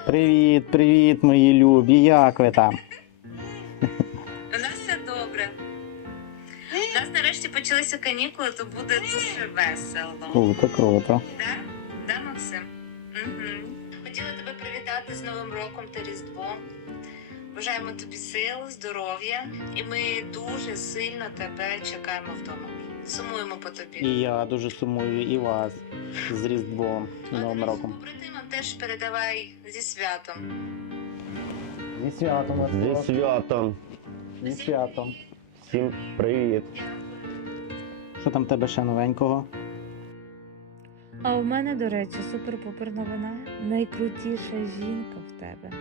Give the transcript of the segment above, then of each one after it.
Привіт, привіт, мої любі, як ви там? У нас все добре. У нас нарешті почалися канікули, то буде дуже весело. Круто, круто. Да? Да, Максим? Угу. Хотіла тебе привітати з Новим роком та Різдвом. Бажаємо тобі сил, здоров'я. І ми дуже сильно тебе чекаємо вдома. Сумуємо по тобі. І я дуже сумую, і вас з Різдвом і Новим А роком. побратимам теж передавай зі святом. Зі святом вас. Зі святом. Зі святом. Всім привіт. Що там в тебе ще новенького? А у мене, до речі, супер-пупер новина. Найкрутіша жінка в тебе.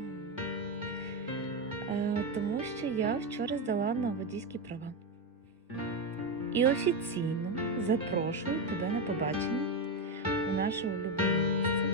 Тому що я вчора здала на водійські права. І офіційно запрошую тебе на побачення у наше улюблене місце